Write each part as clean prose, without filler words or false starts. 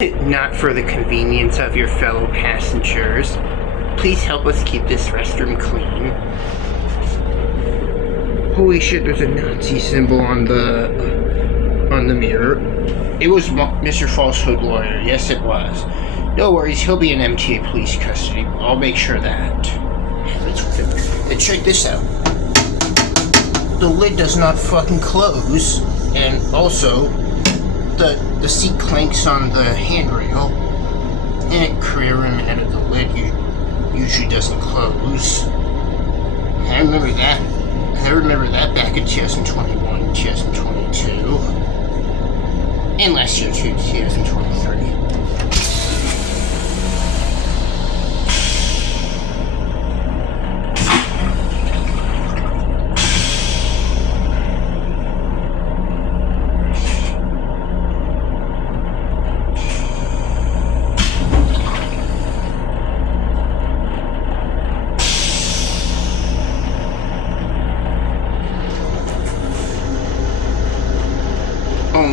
Not for the convenience of your fellow passengers. Please help us keep this restroom clean. Holy shit, there's a Nazi symbol on the mirror. It was Mr. Falsehood Lawyer. Yes, it was. No worries, he'll be in MTA police custody. I'll make sure of that. Let's check this out. The lid does not fucking close, and also the seat clanks on the handrail, and career room end of the lid usually doesn't close. I remember that back in 2021, 2022, and last year too, 2023.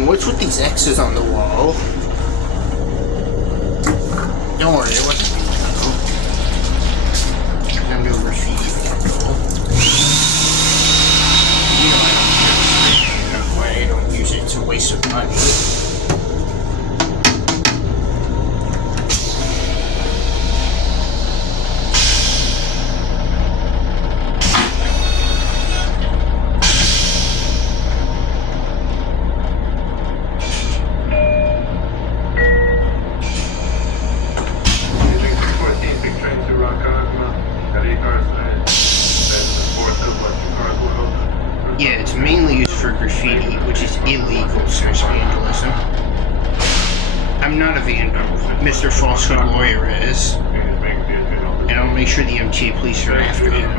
What's with these X's on the wall? Don't worry, it wasn't me though. I'm doing graffiti. You know I don't use it that way. I don't use it. It's a waste of money. Yeah, it's mainly used for graffiti, which is illegal since vandalism. I'm not a vandal. Mr. Falsehood Lawyer is. And I'll make sure the MTA police are after him.